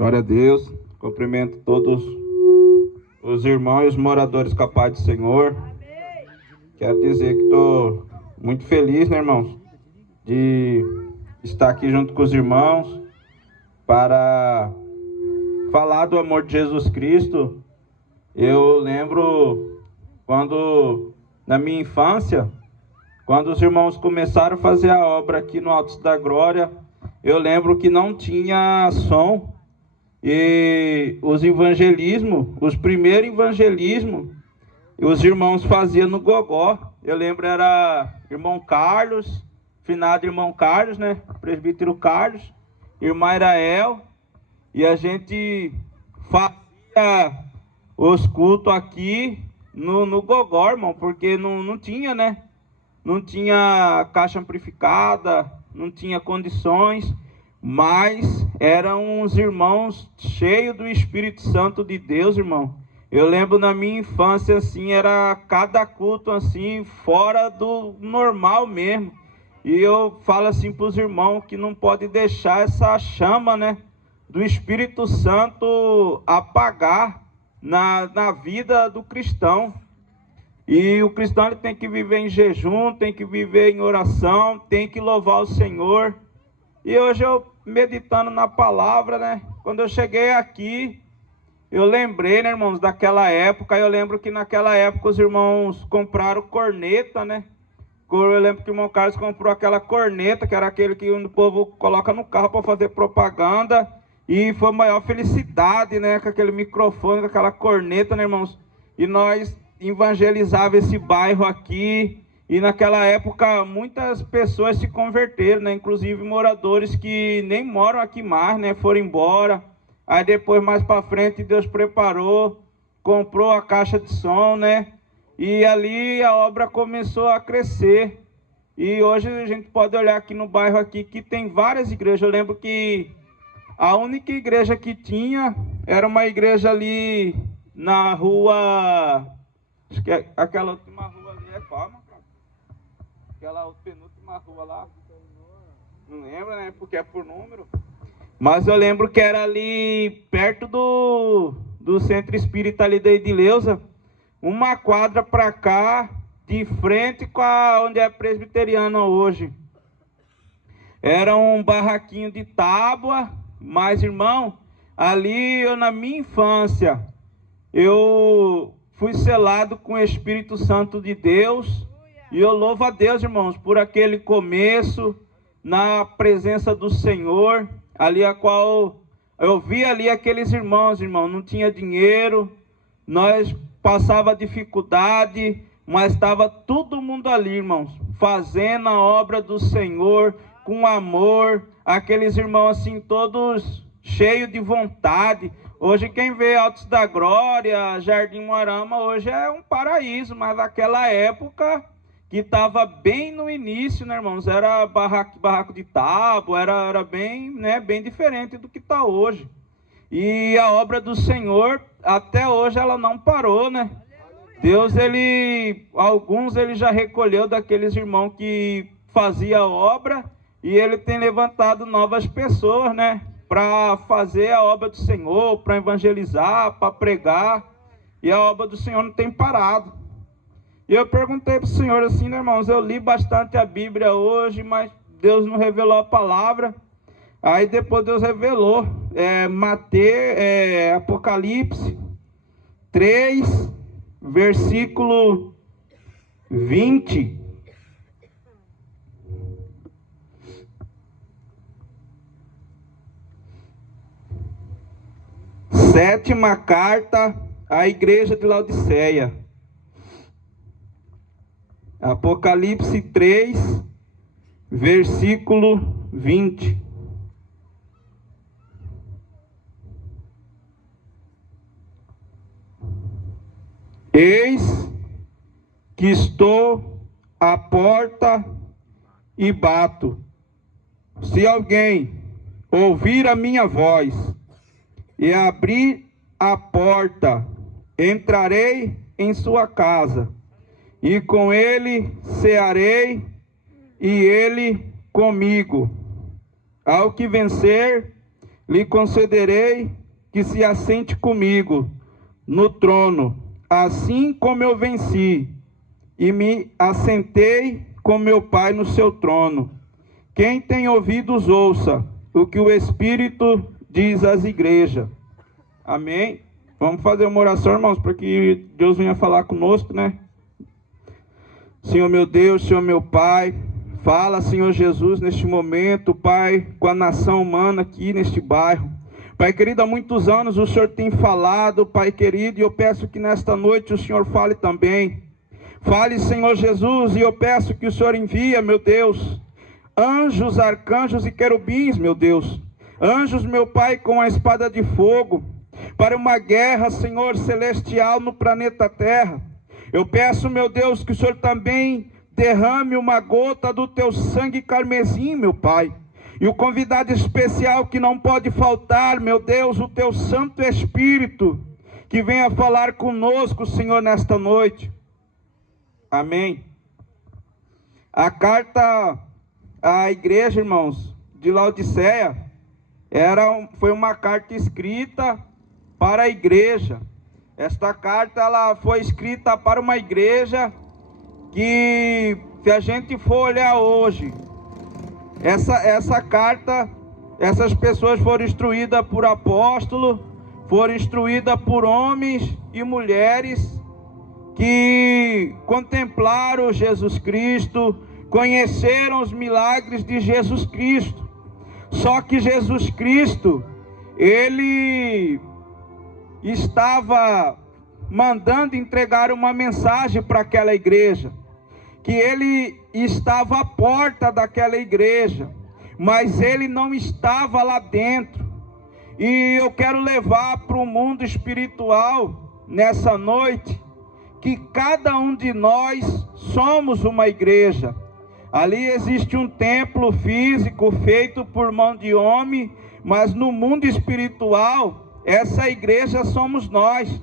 Glória a Deus. Cumprimento todos os irmãos e os moradores com a paz do Senhor. Quero dizer que estou muito feliz, né, irmãos, de estar aqui junto com os irmãos para falar do amor de Jesus Cristo. Eu lembro quando, na minha infância, quando os irmãos começaram a fazer a obra aqui no Altos da Glória, eu lembro que não tinha som. E os primeiros evangelismos, os irmãos faziam no gogó. Eu lembro, era irmão Carlos, finado irmão Carlos, né? Presbítero Carlos, irmã Irael, e a gente fazia os cultos aqui no gogó, irmão, porque não tinha, né? Não tinha caixa amplificada, não tinha condições, mas eram uns irmãos cheios do Espírito Santo de Deus, irmão. Eu lembro na minha infância, assim, era cada culto, assim, fora do normal mesmo. E eu falo assim para os irmãos que não pode deixar essa chama, né, do Espírito Santo apagar na vida do cristão. E o cristão ele tem que viver em jejum, tem que viver em oração, tem que louvar o Senhor. E hoje eu meditando na palavra, né? Quando eu cheguei aqui, eu lembrei, né, irmãos, daquela época. Eu lembro que naquela época os irmãos compraram corneta, né? Eu lembro que o irmão Carlos comprou aquela corneta, que era aquele que o povo coloca no carro para fazer propaganda. E foi a maior felicidade, né? Com aquele microfone, com aquela corneta, né, irmãos? E nós evangelizava esse bairro aqui, e naquela época muitas pessoas se converteram, né? Inclusive moradores que nem moram aqui mais, né? Foram embora. Aí depois, mais para frente, Deus preparou, comprou a caixa de som, né? E ali a obra começou a crescer. E hoje a gente pode olhar aqui no bairro aqui que tem várias igrejas. Eu lembro que a única igreja que tinha era uma igreja ali na rua... Acho que aquela última rua ali é qual, mano? Aquela penúltima rua lá. Não lembro, né? Porque é por número. Mas eu lembro que era ali perto do Centro Espírita ali da Edileuza. Uma quadra para cá, de frente com onde é presbiteriana hoje. Era um barraquinho de tábua. Mas, irmão, ali eu na minha infância, eu fui selado com o Espírito Santo de Deus. E eu louvo a Deus, irmãos, por aquele começo, na presença do Senhor, ali a qual eu vi ali aqueles irmãos, não tinha dinheiro, nós passava dificuldade, mas estava todo mundo ali, irmãos, fazendo a obra do Senhor com amor, aqueles irmãos assim, todos cheios de vontade. Hoje quem vê Altos da Glória, Jardim Moarama, hoje é um paraíso, mas naquela época que estava bem no início, né, irmãos, era barraco de tábua, era bem, né, bem diferente do que está hoje. E a obra do Senhor, até hoje, ela não parou, né? Deus, alguns ele já recolheu daqueles irmãos que faziam a obra, e ele tem levantado novas pessoas, né? Para fazer a obra do Senhor, para evangelizar, para pregar, e a obra do Senhor não tem parado. E eu perguntei para o Senhor assim, né, irmãos, eu li bastante a Bíblia hoje, mas Deus não revelou a palavra. Aí depois Deus revelou, Apocalipse 3, versículo 20. Sétima carta à igreja de Laodiceia. Apocalipse 3, versículo 20. Eis que estou à porta e bato. Se alguém ouvir a minha voz e abrir a porta, entrarei em sua casa, e com ele cearei, e ele comigo. Ao que vencer, lhe concederei que se assente comigo no trono, assim como eu venci e me assentei com meu Pai no seu trono. Quem tem ouvidos, ouça o que o Espírito diz às igrejas. Amém? Vamos fazer uma oração, irmãos, para que Deus venha falar conosco, né? Senhor meu Deus, Senhor meu Pai, fala, Senhor Jesus, neste momento, Pai, com a nação humana aqui neste bairro. Pai querido, há muitos anos o Senhor tem falado, Pai querido, e eu peço que nesta noite o Senhor fale também. Fale, Senhor Jesus, e eu peço que o Senhor envie, meu Deus, anjos, arcanjos e querubins, meu Deus. Anjos, meu Pai, com a espada de fogo, para uma guerra, Senhor, celestial no planeta Terra. Eu peço, meu Deus, que o Senhor também derrame uma gota do teu sangue carmesim, meu Pai. E o convidado especial que não pode faltar, meu Deus, o teu Santo Espírito, que venha falar conosco, Senhor, nesta noite. Amém. A carta à igreja, irmãos, de Laodiceia, foi uma carta escrita para a igreja. Esta carta ela foi escrita para uma igreja que, se a gente for olhar hoje, essa carta, essas pessoas foram instruídas por apóstolos, foram instruídas por homens e mulheres que contemplaram Jesus Cristo, conheceram os milagres de Jesus Cristo. Só que Jesus Cristo, ele estava mandando entregar uma mensagem para aquela igreja, que ele estava à porta daquela igreja, mas ele não estava lá dentro. E eu quero levar para o mundo espiritual nessa noite, que cada um de nós somos uma igreja. Ali existe um templo físico feito por mão de homem, mas no mundo espiritual, essa igreja somos nós.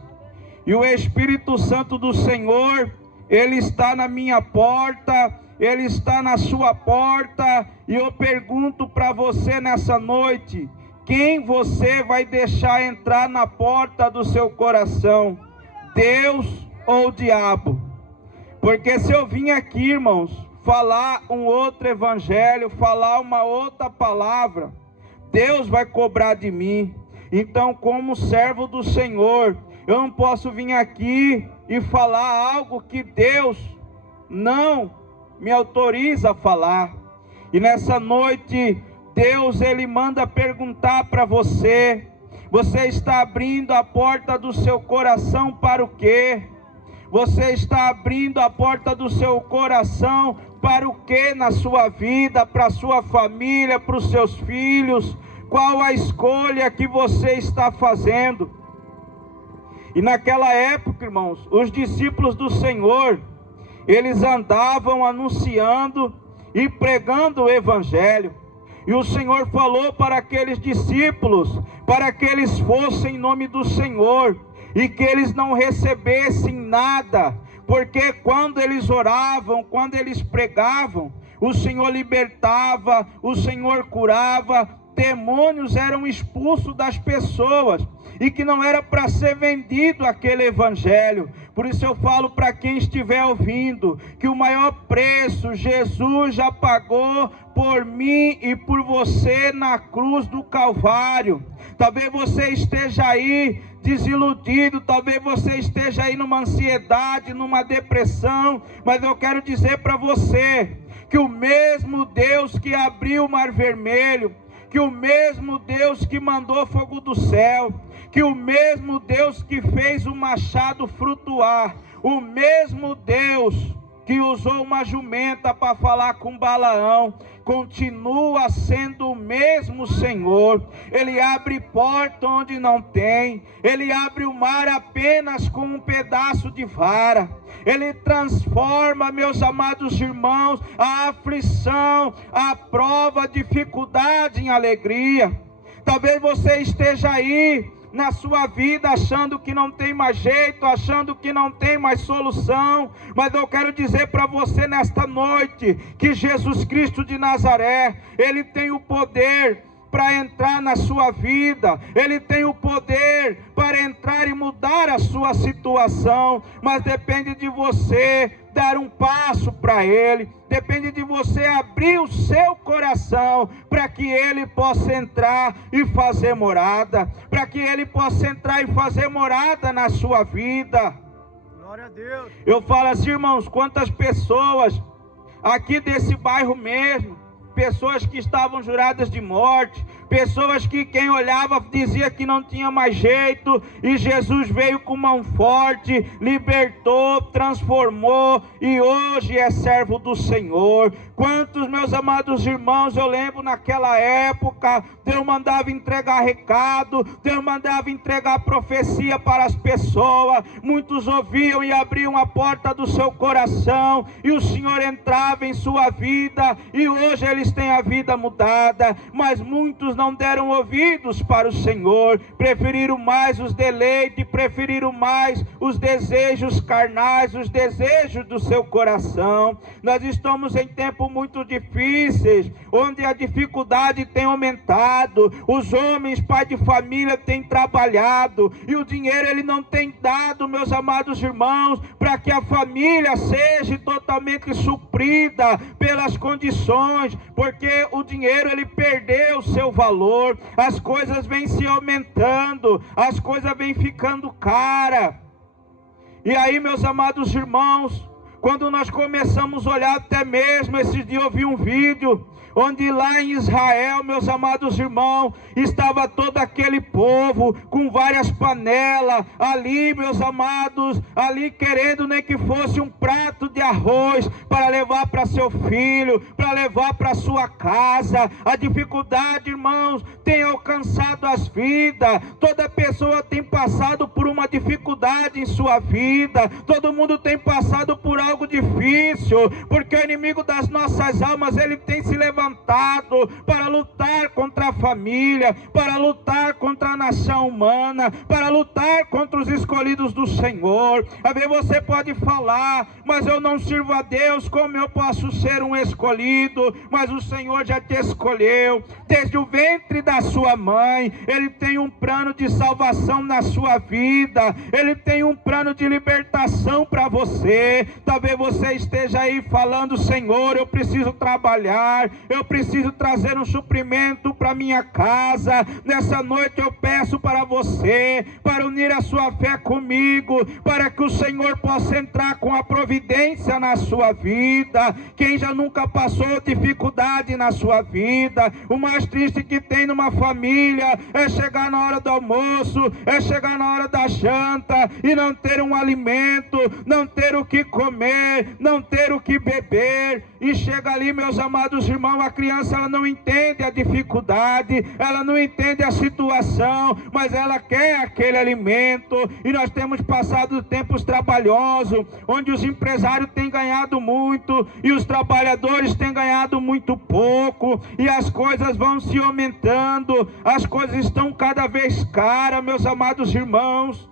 E o Espírito Santo do Senhor, ele está na minha porta, ele está na sua porta, e eu pergunto para você nessa noite, quem você vai deixar entrar na porta do seu coração? Deus ou o diabo? Porque se eu vim aqui, irmãos, falar um outro evangelho, falar uma outra palavra, Deus vai cobrar de mim. Então, como servo do Senhor, eu não posso vir aqui e falar algo que Deus não me autoriza a falar. E nessa noite, Deus, ele manda perguntar para você: você está abrindo a porta do seu coração para o quê? Você está abrindo a porta do seu coração para o quê na sua vida, para a sua família, para os seus filhos? Qual a escolha que você está fazendo? E naquela época, irmãos, os discípulos do Senhor, eles andavam anunciando e pregando o evangelho. E o Senhor falou para aqueles discípulos, para que eles fossem em nome do Senhor, e que eles não recebessem nada, porque quando eles oravam, quando eles pregavam, o Senhor libertava, o Senhor curava, demônios eram expulsos das pessoas, e que não era para ser vendido aquele evangelho. Por isso eu falo para quem estiver ouvindo, que o maior preço Jesus já pagou por mim e por você na cruz do Calvário. Talvez você esteja aí desiludido, talvez você esteja aí numa ansiedade, numa depressão, mas eu quero dizer para você, que o mesmo Deus que abriu o Mar Vermelho, que o mesmo Deus que mandou fogo do céu, que o mesmo Deus que fez o machado flutuar, o mesmo Deus que usou uma jumenta para falar com Balaão, continua sendo o mesmo Senhor. Ele abre porta onde não tem, ele abre o mar apenas com um pedaço de vara. Ele transforma, meus amados irmãos, a aflição, a prova, a dificuldade em alegria. Talvez você esteja aí na sua vida achando que não tem mais jeito, achando que não tem mais solução, mas eu quero dizer para você nesta noite, que Jesus Cristo de Nazaré, ele tem o poder para entrar na sua vida, Ele tem o poder para entrar e mudar a sua situação, mas depende de você dar um passo para Ele, depende de você abrir o seu coração para que Ele possa entrar e fazer morada, para que Ele possa entrar e fazer morada na sua vida. Glória a Deus. Eu falo assim, irmãos, quantas pessoas aqui desse bairro mesmo, pessoas que estavam juradas de morte, pessoas que quem olhava dizia que não tinha mais jeito, e Jesus veio com mão forte, libertou, transformou, e hoje é servo do Senhor. Quantos, meus amados irmãos, eu lembro naquela época, Deus mandava entregar recado, Deus mandava entregar profecia para as pessoas, muitos ouviam e abriam a porta do seu coração, e o Senhor entrava em sua vida, e hoje eles têm a vida mudada, mas muitos não deram ouvidos para o Senhor, preferiram mais os deleites, preferiram mais os desejos carnais, os desejos do seu coração. Nós estamos em tempos muito difíceis, onde a dificuldade tem aumentado, os homens, pais de família, têm trabalhado, e o dinheiro ele não tem dado, meus amados irmãos, para que a família seja totalmente suprida pelas condições, porque o dinheiro ele perdeu o seu valor, as coisas vêm se aumentando, as coisas vêm ficando caras. E aí, meus amados irmãos, quando nós começamos a olhar, até mesmo esses dias eu vi um vídeo, onde lá em Israel, meus amados irmãos, estava todo aquele povo, com várias panelas, ali, meus amados, ali querendo nem que fosse um prato de arroz, para levar para seu filho, para levar para sua casa. A dificuldade, irmãos, tem alcançado as vidas, toda pessoa tem passado por uma dificuldade em sua vida, todo mundo tem passado por algo difícil, porque o inimigo das nossas almas, ele tem se levantado para lutar contra a família, para lutar contra a nação humana, para lutar contra os escolhidos do Senhor. Às vezes você pode falar, mas eu não sirvo a Deus, como eu posso ser um escolhido? Mas o Senhor já te escolheu, desde o ventre da sua mãe, Ele tem um plano de salvação na sua vida, Ele tem um plano de libertação para você. Talvez você esteja aí falando, Senhor, eu preciso trabalhar, eu preciso trazer um suprimento para minha casa. Nessa noite eu peço para você, para unir a sua fé comigo, para que o Senhor possa entrar com a providência na sua vida. Quem já nunca passou dificuldade na sua vida, o mais triste que tem numa família é chegar na hora do almoço, é chegar na hora da janta e não ter um alimento, não ter o que comer, não ter o que beber. E chega ali, meus amados irmãos, a criança ela não entende a dificuldade, ela não entende a situação, mas ela quer aquele alimento. E nós temos passado tempos trabalhosos, onde os empresários têm ganhado muito e os trabalhadores têm ganhado muito pouco, e as coisas vão se aumentando, as coisas estão cada vez caras, meus amados irmãos.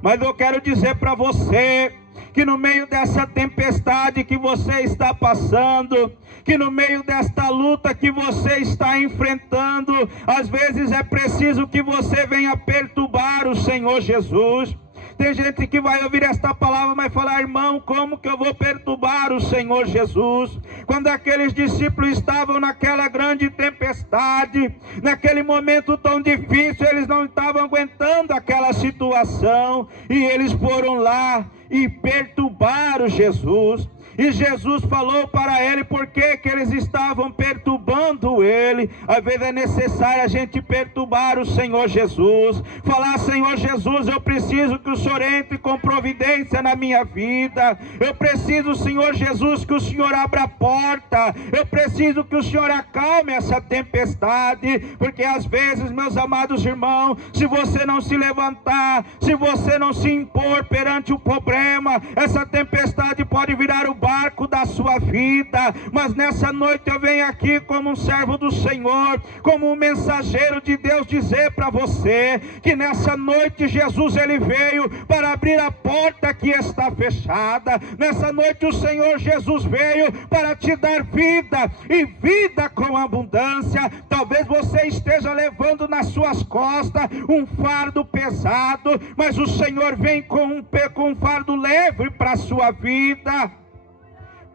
Mas eu quero dizer para você, que no meio dessa tempestade que você está passando, que no meio desta luta que você está enfrentando, às vezes é preciso que você venha perturbar o Senhor Jesus. Tem gente que vai ouvir esta palavra, mas falar, irmão, como que eu vou perturbar o Senhor Jesus? Quando aqueles discípulos estavam naquela grande tempestade, naquele momento tão difícil, eles não estavam aguentando aquela situação, e eles foram lá e perturbaram Jesus. E Jesus falou para ele por que eles estavam perturbando ele. Às vezes é necessário a gente perturbar o Senhor Jesus, falar, Senhor Jesus, eu preciso que o Senhor entre com providência na minha vida, eu preciso, Senhor Jesus, que o Senhor abra a porta, eu preciso que o Senhor acalme essa tempestade, porque às vezes, meus amados irmãos, se você não se levantar, se você não se impor perante o problema, essa tempestade pode virar o barco da sua vida. Mas nessa noite eu venho aqui como um servo do Senhor, como um mensageiro de Deus, dizer para você que nessa noite Jesus ele veio para abrir a porta que está fechada. Nessa noite o Senhor Jesus veio para te dar vida, e vida com abundância. Talvez você esteja levando nas suas costas um fardo pesado, mas o Senhor vem com um fardo leve para a sua vida.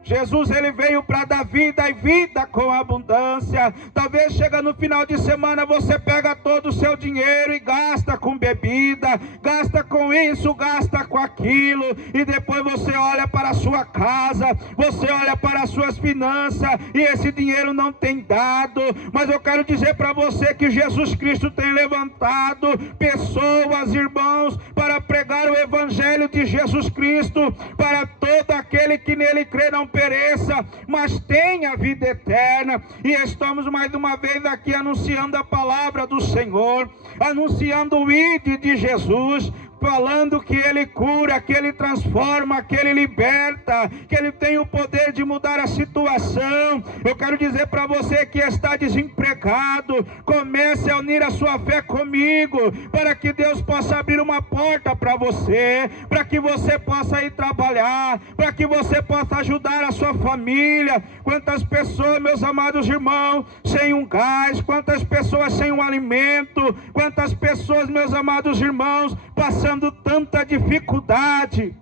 Jesus ele veio para dar vida, e vida com abundância. Talvez chega no final de semana, você pega todo o seu dinheiro e gasta com bebida, gasta com isso, gasta com aquilo, e depois você olha para a sua casa, você olha para as suas finanças, e esse dinheiro não tem dado. Mas eu quero dizer para você que Jesus Cristo tem levantado pessoas, irmãos, para pregar o evangelho de Jesus Cristo, para todo aquele que nele crê não pereça, mas tenha vida eterna. E estamos mais uma vez aqui anunciando a palavra do Senhor, anunciando o ID de Jesus, falando que Ele cura, que Ele transforma, que Ele liberta, que Ele tem o poder de mudar a situação. Eu quero dizer para você que está desempregado, comece a unir a sua fé comigo, para que Deus possa abrir uma porta para você, para que você possa ir trabalhar, para que você possa ajudar a sua família. Quantas pessoas, meus amados irmãos, sem um gás, quantas pessoas sem um alimento, quantas pessoas, meus amados irmãos, passando tanta dificuldade.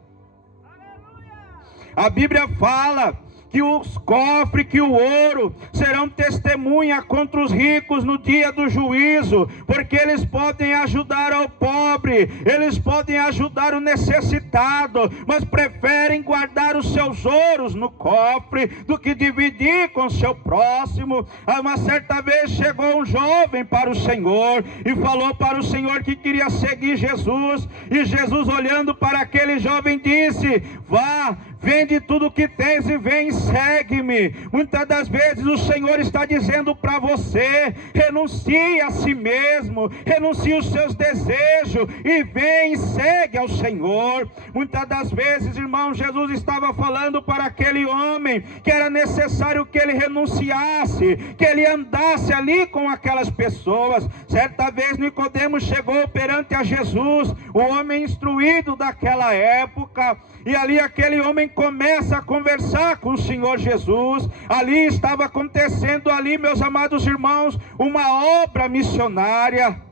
A Bíblia fala que os cofres, que o ouro serão testemunha contra os ricos no dia do juízo, porque eles podem ajudar ao pobre, eles podem ajudar o necessitado, mas preferem guardar os seus ouros no cofre do que dividir com seu próximo. Uma certa vez chegou um jovem para o Senhor e falou para o Senhor que queria seguir Jesus, e Jesus, olhando para aquele jovem, disse: vá, vende tudo o que tens e vem e segue-me. Muitas das vezes o Senhor está dizendo para você: renuncie a si mesmo, renuncie os seus desejos e vem e segue ao Senhor. Muitas das vezes, irmão, Jesus estava falando para aquele homem que era necessário que ele renunciasse, que ele andasse ali com aquelas pessoas. Certa vez Nicodemos chegou perante a Jesus, o homem instruído daquela época, e ali aquele homem começa a conversar com o Senhor Jesus. Ali estava acontecendo, ali, meus amados irmãos, uma obra missionária.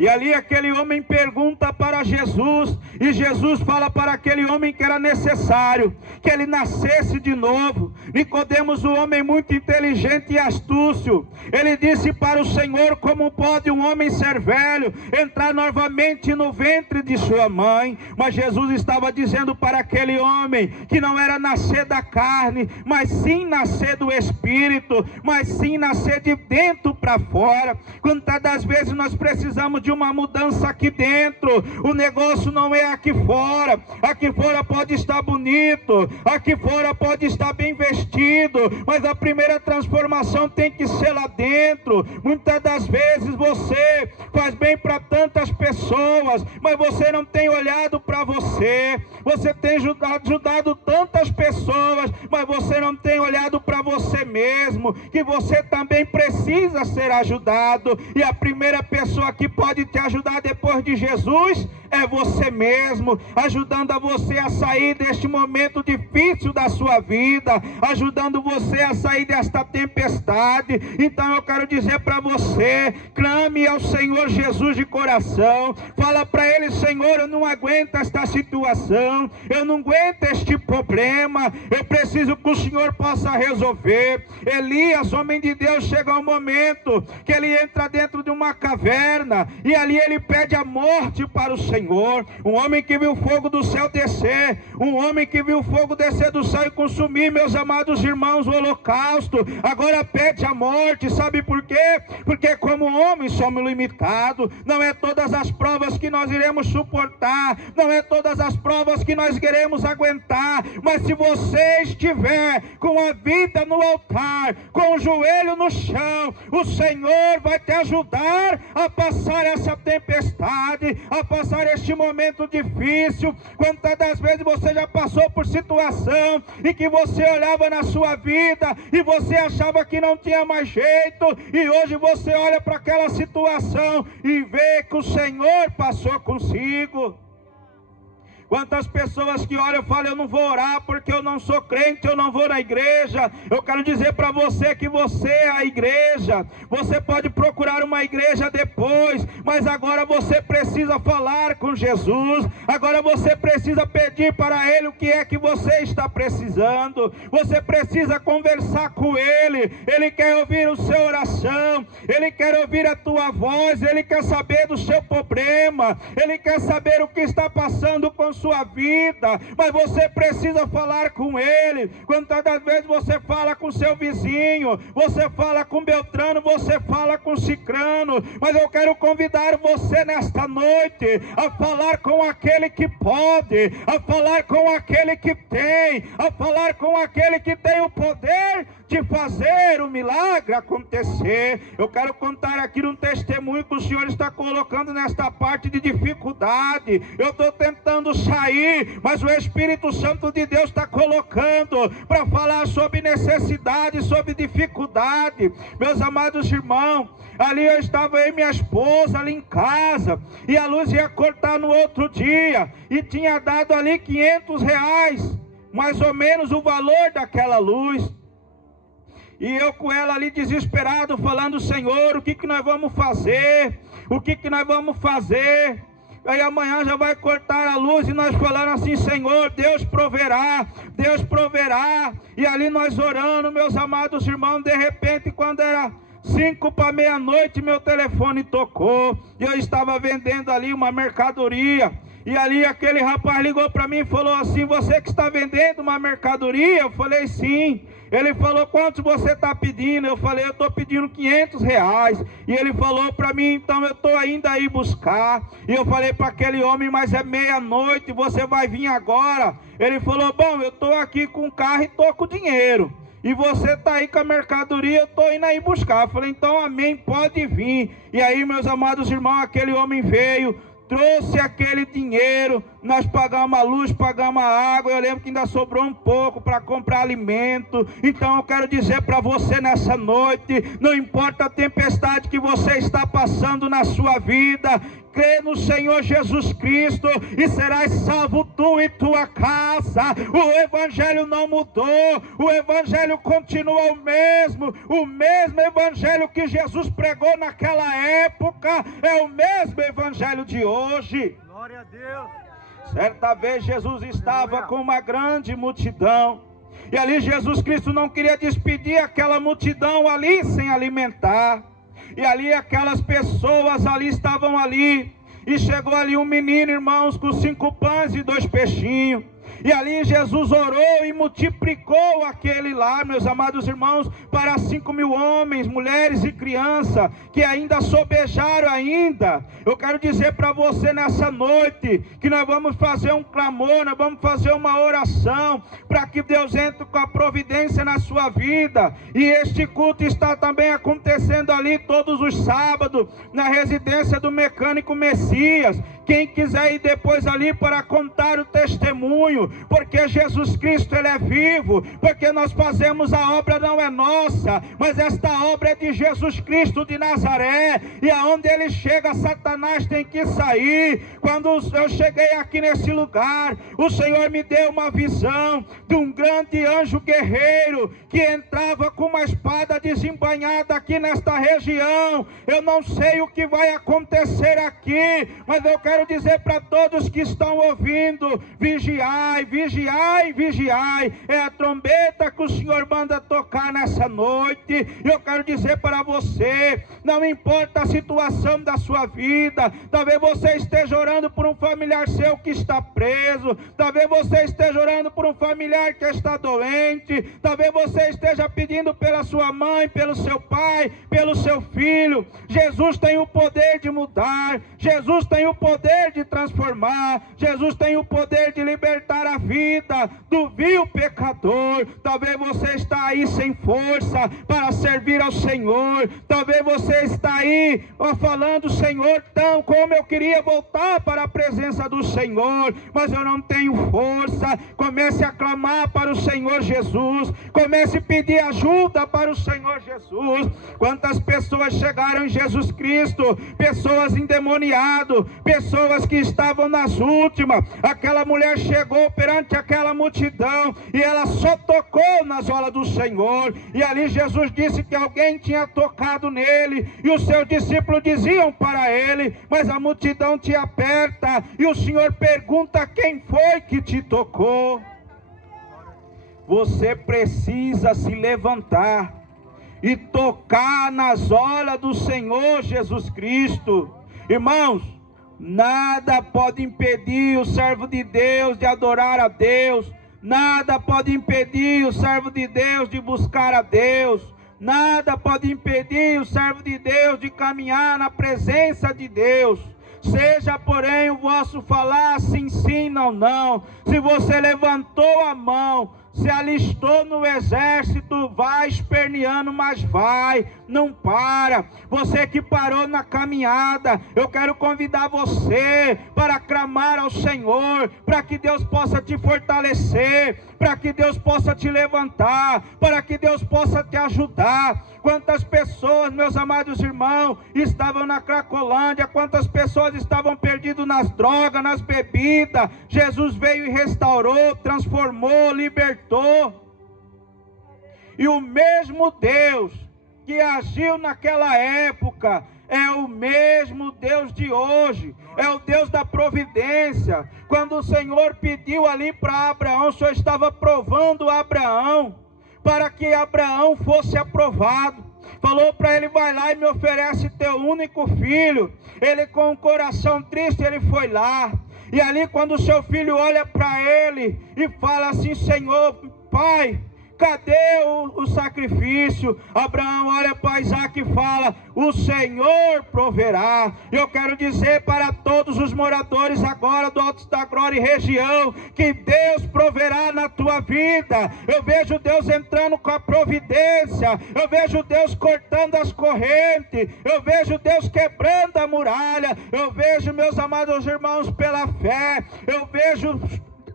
E ali aquele homem pergunta para Jesus, e Jesus fala para aquele homem que era necessário que ele nascesse de novo. Nicodemos, um homem muito inteligente e astúcio, ele disse para o Senhor: como pode um homem ser velho entrar novamente no ventre de sua mãe? Mas Jesus estava dizendo para aquele homem que não era nascer da carne, mas sim nascer do Espírito, mas sim nascer de dentro para fora. Quantas das vezes nós precisamos de uma mudança aqui dentro? O negócio não é aqui fora. Aqui fora pode estar bonito, aqui fora pode estar bem vestido, mas a primeira transformação tem que ser lá dentro. Muitas das vezes você faz bem para tantas pessoas, mas você não tem olhado para você. Você tem ajudado tantas pessoas, mas você não tem olhado para você mesmo, que você também precisa ser ajudado. E a primeira pessoa que pode te ajudar depois de Jesus é você mesmo, ajudando a você a sair deste momento difícil da sua vida, ajudando você a sair desta tempestade. Então eu quero dizer para você: clame ao Senhor Jesus de coração, fala para Ele: Senhor, eu não aguento esta situação, eu não aguento este problema, eu preciso que o Senhor possa resolver. Elias, homem de Deus, chega um momento que ele entra dentro de uma caverna, e ali ele pede a morte para o Senhor. Um homem que viu o fogo do céu descer, um homem que viu o fogo descer do céu e consumir, meus amados irmãos, o holocausto, agora pede a morte. Sabe por quê? Porque como homens somos limitados, não é todas as provas que nós iremos suportar, não é todas as provas que nós queremos aguentar, mas se você estiver com a vida no altar, com o joelho no chão, o Senhor vai te ajudar a passar essa tempestade, a passar este momento difícil. Quantas das vezes você já passou por situação em que você olhava na sua vida e você achava que não tinha mais jeito, e hoje você olha para aquela situação e vê que o Senhor passou consigo. Quantas pessoas que olham e falam: eu não vou orar porque eu não sou crente, eu não vou na igreja. Eu quero dizer para você que você é a igreja. Você pode procurar uma igreja depois, mas agora você precisa falar com Jesus. Agora você precisa pedir para Ele o que é que você está precisando. Você precisa conversar com Ele. Ele quer ouvir a sua oração, Ele quer ouvir a tua voz, Ele quer saber do seu problema, Ele quer saber o que está passando com sua vida, mas você precisa falar com Ele. Quantas das vezes você fala com seu vizinho, você fala com Beltrano, você fala com Cicrano, mas eu quero convidar você nesta noite a falar com aquele que pode, a falar com aquele que tem, a falar com aquele que tem o poder de fazer o milagre acontecer. Eu quero contar aqui um testemunho que o Senhor está colocando nesta parte de dificuldade. Eu estou tentando sair, mas o Espírito Santo de Deus está colocando para falar sobre necessidade, sobre dificuldade. Meus amados irmãos, ali eu estava eu e minha esposa ali em casa, e a luz ia cortar no outro dia, e tinha dado ali R$500, mais ou menos o valor daquela luz. E eu com ela ali desesperado, falando: Senhor, o que nós vamos fazer? O que nós vamos fazer? Aí amanhã já vai cortar a luz, e nós falando assim: Senhor, Deus proverá, Deus proverá. E ali nós orando, meus amados irmãos, de repente, quando era 5 para meia-noite, meu telefone tocou, e eu estava vendendo ali uma mercadoria. E ali aquele rapaz ligou para mim e falou assim: você que está vendendo uma mercadoria? Eu falei: sim. Ele falou: quanto você está pedindo? Eu falei: eu estou pedindo R$500. E ele falou para mim: então eu estou ainda aí buscar. E eu falei para aquele homem: mas é meia-noite, você vai vir agora? Ele falou: bom, eu estou aqui com o carro e estou com o dinheiro, e você está aí com a mercadoria, eu estou indo aí buscar. Eu falei: então amém, pode vir. E aí, meus amados irmãos, aquele homem veio, trouxe aquele dinheiro, nós pagamos a luz, pagamos a água. Eu lembro que ainda sobrou um pouco para comprar alimento. Então eu quero dizer para você nessa noite: não importa a tempestade que você está passando na sua vida, crê no Senhor Jesus Cristo e serás salvo tu e tua casa. O Evangelho não mudou, o Evangelho continua o mesmo Evangelho que Jesus pregou naquela época é o mesmo Evangelho de hoje. Glória a Deus. Certa vez Jesus estava com uma grande multidão, e ali Jesus Cristo não queria despedir aquela multidão ali sem alimentar. E ali aquelas pessoas ali estavam ali, e chegou ali um menino, irmãos, com 5 pães e 2 peixinhos. E ali Jesus orou e multiplicou aquele lá, meus amados irmãos, para 5.000 homens, mulheres e crianças, que ainda sobejaram ainda. Eu quero dizer para você nessa noite, que nós vamos fazer um clamor, nós vamos fazer uma oração, para que Deus entre com a providência na sua vida. E este culto está também acontecendo ali todos os sábados, na residência do Mecânico Messias. Quem quiser ir depois ali para contar o testemunho, porque Jesus Cristo Ele é vivo, porque nós fazemos a obra, não é nossa, mas esta obra é de Jesus Cristo de Nazaré, e aonde Ele chega, Satanás tem que sair. Quando eu cheguei aqui nesse lugar, o Senhor me deu uma visão de um grande anjo guerreiro, que entrava com uma espada desembainhada aqui nesta região. Eu não sei o que vai acontecer aqui, mas eu quero dizer para todos que estão ouvindo: vigiai, vigiai, vigiai. É a trombeta que o Senhor manda tocar nessa noite. E eu quero dizer para você: não importa a situação da sua vida, talvez você esteja orando por um familiar seu que está preso, talvez você esteja orando por um familiar que está doente, talvez você esteja pedindo pela sua mãe, pelo seu pai, pelo seu filho. Jesus tem o poder de mudar, Jesus tem o poder poder de transformar, Jesus tem o poder de libertar a vida do vil pecador. Talvez você está aí sem força para servir ao Senhor, talvez você está aí falando: Senhor, tão como eu queria voltar para a presença do Senhor, mas eu não tenho força. Comece a clamar para o Senhor Jesus, comece a pedir ajuda para o Senhor Jesus. Quantas pessoas chegaram em Jesus Cristo, pessoas endemoniadas, pessoas que estavam nas últimas. Aquela mulher chegou perante aquela multidão e ela só tocou nas olas do Senhor, e ali Jesus disse que alguém tinha tocado nele, e os seus discípulos diziam para ele: mas a multidão te aperta. E o Senhor pergunta: quem foi que te tocou? Você precisa se levantar e tocar nas olas do Senhor Jesus Cristo. Irmãos, nada pode impedir o servo de Deus de adorar a Deus, nada pode impedir o servo de Deus de buscar a Deus, nada pode impedir o servo de Deus de caminhar na presença de Deus. Seja, porém, o vosso falar sim, sim, não, não. Se você levantou a mão, se alistou no exército, vai esperneando, mas vai, não para. Você que parou na caminhada, eu quero convidar você para clamar ao Senhor, para que Deus possa te fortalecer, para que Deus possa te levantar, para que Deus possa te ajudar. Quantas pessoas, meus amados irmãos, estavam na Cracolândia, quantas pessoas estavam perdidas nas drogas, nas bebidas. Jesus veio e restaurou, transformou, libertou. E o mesmo Deus que agiu naquela época é o mesmo Deus de hoje, é o Deus da providência. Quando o Senhor pediu ali para Abraão, o Senhor estava provando Abraão, para que Abraão fosse aprovado. Falou para ele: vai lá e me oferece teu único filho. Ele, com o coração triste, ele foi lá. E ali, quando o seu filho olha para ele e fala assim: Senhor, pai, cadê o sacrifício? Abraão olha para Isaac e fala: o Senhor proverá. Eu quero dizer para todos os moradores agora do Alto da Glória e região, que Deus proverá na tua vida. Eu vejo Deus entrando com a providência, eu vejo Deus cortando as correntes, eu vejo Deus quebrando a muralha, eu vejo, meus amados irmãos, pela fé, eu vejo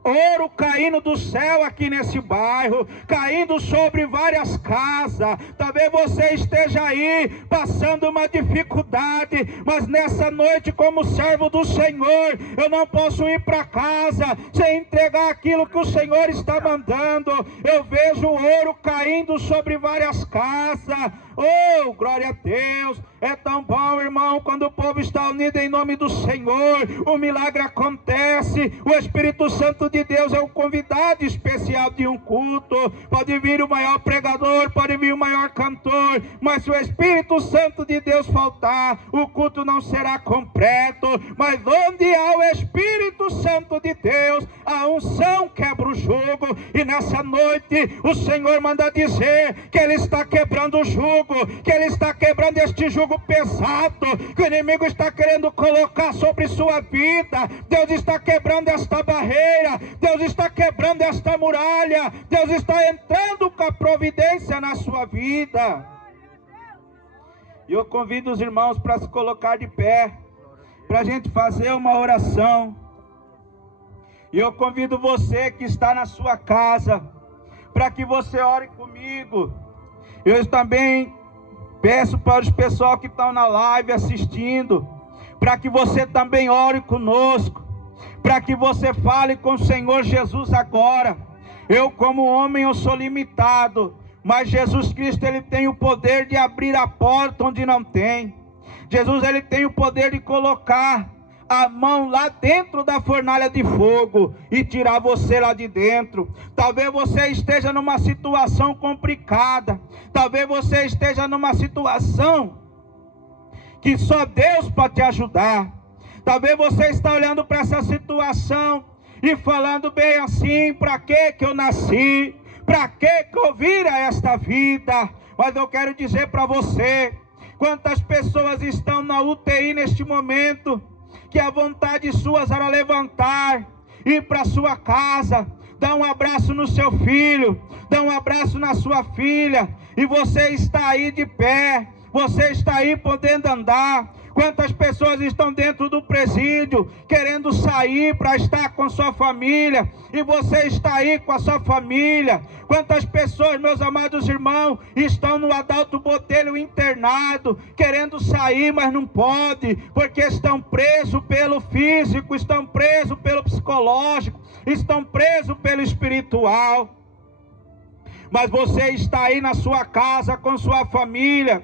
ouro caindo do céu aqui nesse bairro, caindo sobre várias casas. Talvez você esteja aí passando uma dificuldade, mas nessa noite, como servo do Senhor, eu não posso ir para casa sem entregar aquilo que o Senhor está mandando. Eu vejo ouro caindo sobre várias casas. Oh, glória a Deus! É tão bom, irmão, quando o povo está unido em nome do Senhor, o milagre acontece. O Espírito Santo de Deus é o convidado especial de um culto. Pode vir o maior pregador, pode vir o maior cantor, mas se o Espírito Santo de Deus faltar, o culto não será completo. Mas onde há o Espírito Santo de Deus, a unção quebra o jugo. E nessa noite o Senhor manda dizer que Ele está quebrando o jugo, que Ele está quebrando este jugo pesado que o inimigo está querendo colocar sobre sua vida. Deus está quebrando esta barreira, Deus está quebrando esta muralha, Deus está entrando com a providência na sua vida. E eu convido os irmãos para se colocar de pé, para a gente fazer uma oração. E eu convido você que está na sua casa, para que você ore comigo. Eu também peço para os pessoal que estão na live assistindo, para que você também ore conosco, para que você fale com o Senhor Jesus agora. Eu, como homem, eu sou limitado, mas Jesus Cristo, Ele tem o poder de abrir a porta onde não tem. Jesus, Ele tem o poder de colocar a mão lá dentro da fornalha de fogo e tirar você lá de dentro. Talvez você esteja numa situação complicada, talvez você esteja numa situação que só Deus pode te ajudar. Talvez você está olhando para essa situação e falando bem assim: para que eu nasci? Para que eu vim a esta vida? Mas eu quero dizer para você, quantas pessoas estão na UTI neste momento, que a vontade sua será levantar, ir para sua casa, dar um abraço no seu filho, dar um abraço na sua filha, e você está aí de pé, você está aí podendo andar. Quantas pessoas estão dentro do presídio, querendo sair para estar com sua família, e você está aí com a sua família. Quantas pessoas, meus amados irmãos, estão no Adalto Botelho internado, querendo sair, mas não pode, porque estão presos pelo físico, estão presos pelo psicológico, estão presos pelo espiritual. Mas você está aí na sua casa com sua família,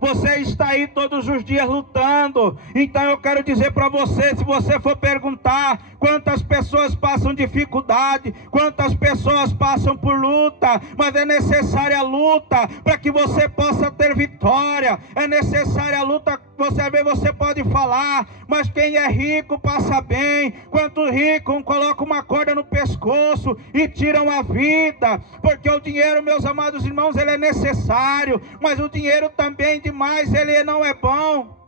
você está aí todos os dias lutando. Então eu quero dizer para você, se você for perguntar quantas pessoas passam dificuldade, quantas pessoas passam por luta, mas é necessária a luta para que você possa ter vitória. É necessária a luta. Você pode falar, mas quem é rico passa bem. Quanto rico coloca uma corda no pescoço e tiram a vida, porque o dinheiro, meus amados irmãos, ele é necessário, mas o dinheiro também demais, ele não é bom.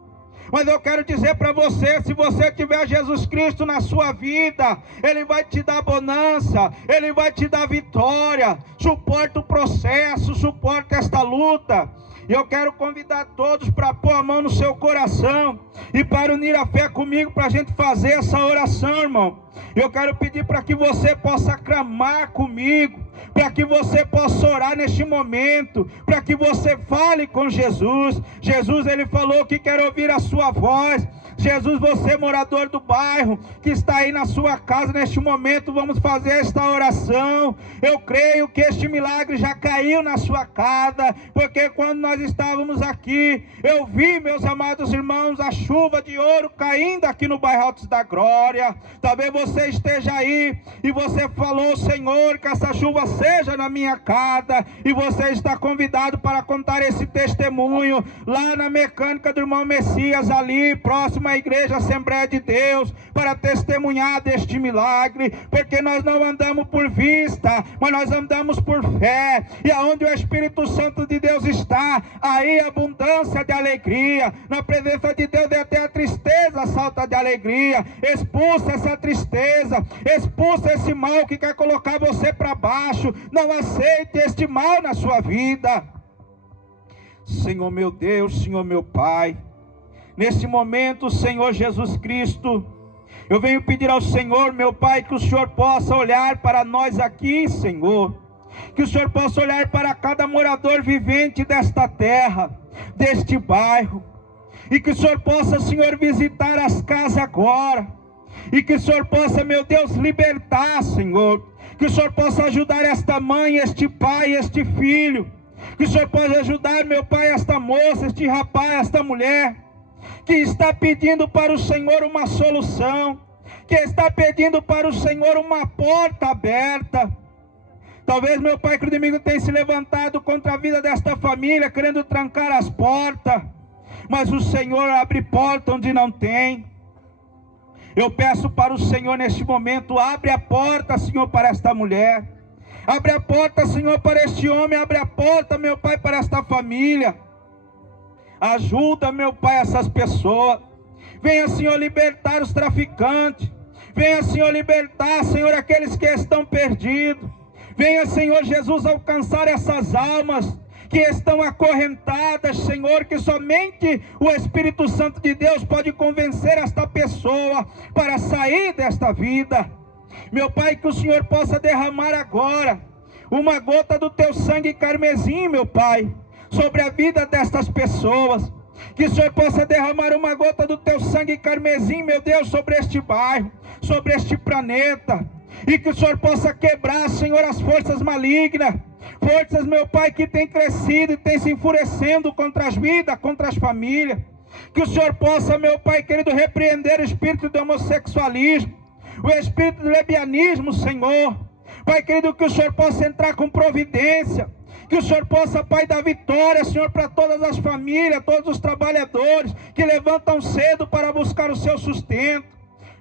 Mas eu quero dizer para você, se você tiver Jesus Cristo na sua vida, Ele vai te dar bonança, Ele vai te dar vitória. Suporta o processo, suporta esta luta. E eu quero convidar todos para pôr a mão no seu coração e para unir a fé comigo, para a gente fazer essa oração, irmão. Eu quero pedir para que você possa clamar comigo, para que você possa orar neste momento, para que você fale com Jesus. Jesus, Ele falou que quer ouvir a sua voz. Jesus, você morador do bairro, que está aí na sua casa neste momento, vamos fazer esta oração. Eu creio que este milagre já caiu na sua casa, porque quando nós estávamos aqui, eu vi, meus amados irmãos, a chuva de ouro caindo aqui no bairro Altos da Glória. Talvez você esteja aí e você falou: Senhor, que essa chuva seja na minha casa, e você está convidado para contar esse testemunho lá na mecânica do irmão Messias, ali próximo à igreja Assembleia de Deus, para testemunhar deste milagre, porque nós não andamos por vista, mas nós andamos por fé, e aonde o Espírito Santo de Deus está, aí abundância de alegria. Na presença de Deus é até a tristeza salta de alegria. Expulsa essa tristeza, expulsa esse mal que quer colocar você para baixo. Não aceite este mal na sua vida. Senhor meu Deus, Senhor meu Pai, nesse momento, Senhor Jesus Cristo, eu venho pedir ao Senhor, meu Pai, que o Senhor possa olhar para nós aqui, Senhor, que o Senhor possa olhar para cada morador vivente desta terra, deste bairro, e que o Senhor possa, Senhor, visitar as casas agora, e que o Senhor possa, meu Deus, libertar, Senhor, que o Senhor possa ajudar esta mãe, este pai, este filho, que o Senhor possa ajudar, meu Pai, esta moça, este rapaz, esta mulher, que está pedindo para o Senhor uma solução, que está pedindo para o Senhor uma porta aberta. Talvez, meu Pai, que o inimigo tenha se levantado contra a vida desta família, querendo trancar as portas, mas o Senhor abre porta onde não tem. Eu peço para o Senhor neste momento: abre a porta, Senhor, para esta mulher, abre a porta, Senhor, para este homem, abre a porta, meu Pai, para esta família. Ajuda, meu Pai, essas pessoas. Venha, Senhor, libertar os traficantes. Venha, Senhor, libertar, Senhor, aqueles que estão perdidos. Venha, Senhor Jesus, alcançar essas almas que estão acorrentadas, Senhor, que somente o Espírito Santo de Deus pode convencer esta pessoa para sair desta vida. Meu Pai, que o Senhor possa derramar agora uma gota do teu sangue carmesim, meu Pai, sobre a vida destas pessoas. Que o Senhor possa derramar uma gota do teu sangue carmesim, meu Deus, sobre este bairro, sobre este planeta. E que o Senhor possa quebrar, Senhor, as forças malignas. Forças, meu Pai, que tem crescido e tem se enfurecendo contra as vidas, contra as famílias. Que o Senhor possa, meu Pai querido, repreender o espírito do homossexualismo, o espírito do lesbianismo, Senhor. Pai querido, que o Senhor possa entrar com providência. Que o Senhor possa, Pai, dar vitória, Senhor, para todas as famílias, todos os trabalhadores que levantam cedo para buscar o seu sustento.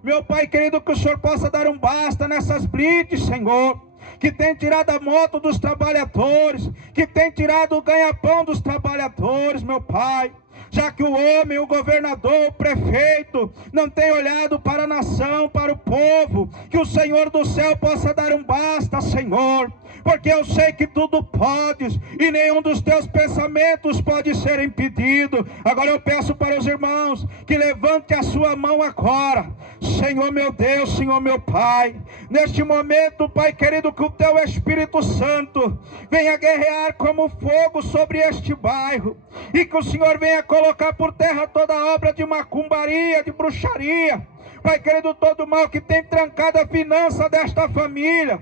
Meu Pai querido, que o Senhor possa dar um basta nessas blitz, Senhor, que tem tirado a moto dos trabalhadores, que tem tirado o ganha-pão dos trabalhadores, meu Pai. já que o homem, o governador, o prefeito, não tem olhado para a nação, para o povo, que o Senhor do céu possa dar um basta, Senhor, porque eu sei que tudo podes, e nenhum dos teus pensamentos pode ser impedido. Agora eu peço para os irmãos, que levante a sua mão agora, Senhor meu Deus, Senhor meu Pai, neste momento, Pai querido, que o teu Espírito Santo venha guerrear como fogo sobre este bairro, e que o Senhor venha colocar por terra toda obra de macumbaria, de bruxaria, Pai querido, todo mal que tem trancado a finança desta família,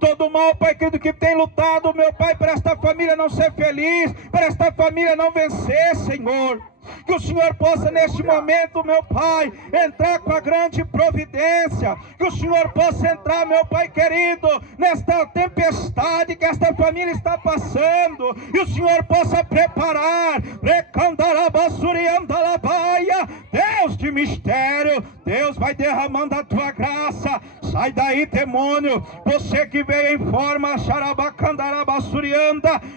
todo mal, Pai querido, que tem lutado, meu Pai, para esta família não ser feliz, para esta família não vencer, Senhor. Que o Senhor possa neste momento, meu Pai, entrar com a grande providência. Que o Senhor possa entrar, meu Pai querido, nesta tempestade que esta família está passando. E o Senhor possa preparar, Deus de mistério, Deus vai derramando a tua graça. Sai daí, demônio, você que veio em forma,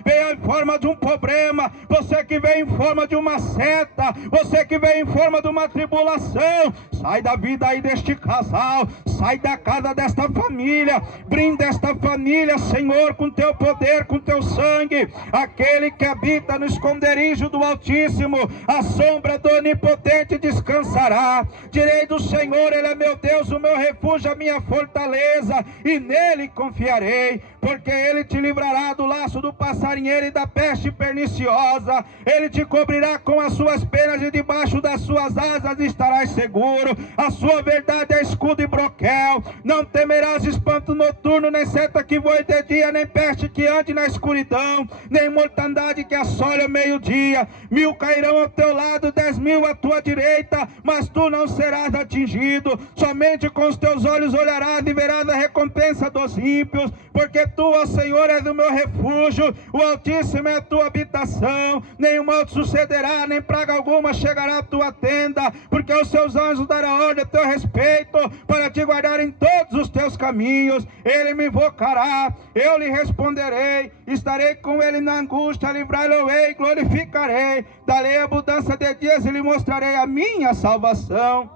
veio em forma de um problema, você que veio em forma de uma seta, você que veio em forma de uma tribulação, sai da vida aí deste casal, sai da casa desta família, brinda esta família, Senhor, com teu poder, com teu sangue. Aquele que habita no esconderijo do Altíssimo, a sombra do Onipotente descansará. Direi do Senhor, Ele é meu Deus, o meu refúgio, a minha fortaleza, e nele confiarei, porque Ele te livrará do laço do passarinheiro e da peste perniciosa. Ele te cobrirá com as suas penas, e debaixo das suas asas estarás seguro. A sua verdade é escudo e broquel. Não temerás espanto noturno, nem seta que voe de dia, nem peste que ande na escuridão, nem mortandade que assole ao meio-dia. 1000 cairão ao teu lado, 10.000 à tua direita, mas tu não serás atingido. Somente com os teus olhos olharás e verás a recompensa dos ímpios, porque tu, ó Senhor, és o meu refúgio, o Altíssimo é a tua habitação. Nenhum mal te sucederá, nem praga alguma chegará à tua tenda, porque os seus anjos darão ordem a teu respeito, para te guardar em todos os teus caminhos. Ele me invocará, eu lhe responderei, estarei com ele na angústia, livrá-lo-ei, glorificarei, darei abundância de dias e lhe mostrarei a minha salvação.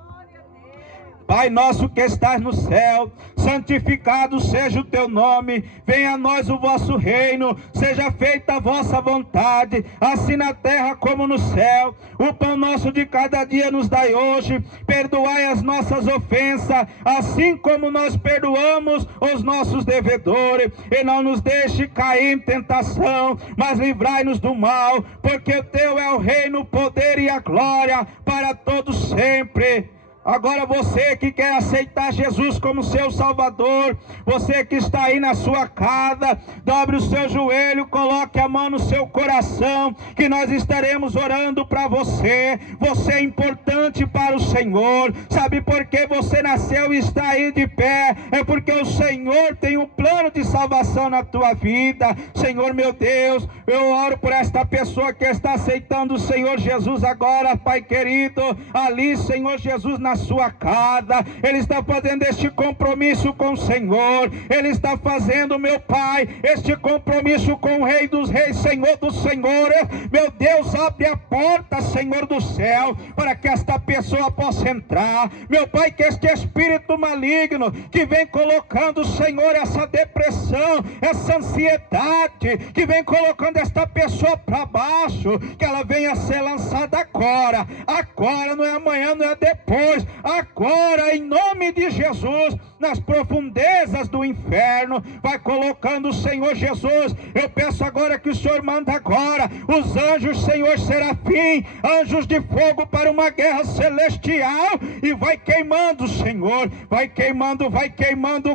Pai nosso que estás no céu, santificado seja o teu nome, venha a nós o vosso reino, seja feita a vossa vontade, assim na terra como no céu. O pão nosso de cada dia nos dai hoje, perdoai as nossas ofensas, assim como nós perdoamos os nossos devedores, e não nos deixe cair em tentação, mas livrai-nos do mal, porque teu é o reino, o poder e a glória, para todos sempre. Agora você que quer aceitar Jesus como seu Salvador, você que está aí na sua casa, dobre o seu joelho, coloque a mão no seu coração, que nós estaremos orando para você. Você é importante para o Senhor. Sabe por que você nasceu e está aí de pé? É porque o Senhor tem um plano de salvação na tua vida. Senhor meu Deus, eu oro por esta pessoa que está aceitando o Senhor Jesus agora, Pai querido, ali, Senhor Jesus, na sua casa, ele está fazendo este compromisso com o Senhor, ele está fazendo, meu Pai, este compromisso com o Rei dos Reis, Senhor dos Senhores. Meu Deus, abre a porta, Senhor do céu, para que esta pessoa possa entrar, meu Pai, que este espírito maligno, que vem colocando, Senhor, essa depressão, essa ansiedade, que vem colocando esta pessoa para baixo, que ela venha ser lançada agora, não é amanhã, não é depois, agora, em nome de Jesus, nas profundezas do inferno, vai colocando o Senhor Jesus. Eu peço agora que o Senhor manda agora os anjos, Senhor serafim, anjos de fogo para uma guerra celestial, e vai queimando, Senhor, vai queimando,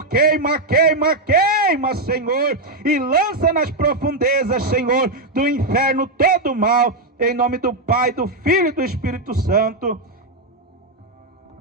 queima, queima, queima, Senhor, e lança nas profundezas, Senhor, do inferno todo o mal, em nome do Pai, do Filho e do Espírito Santo.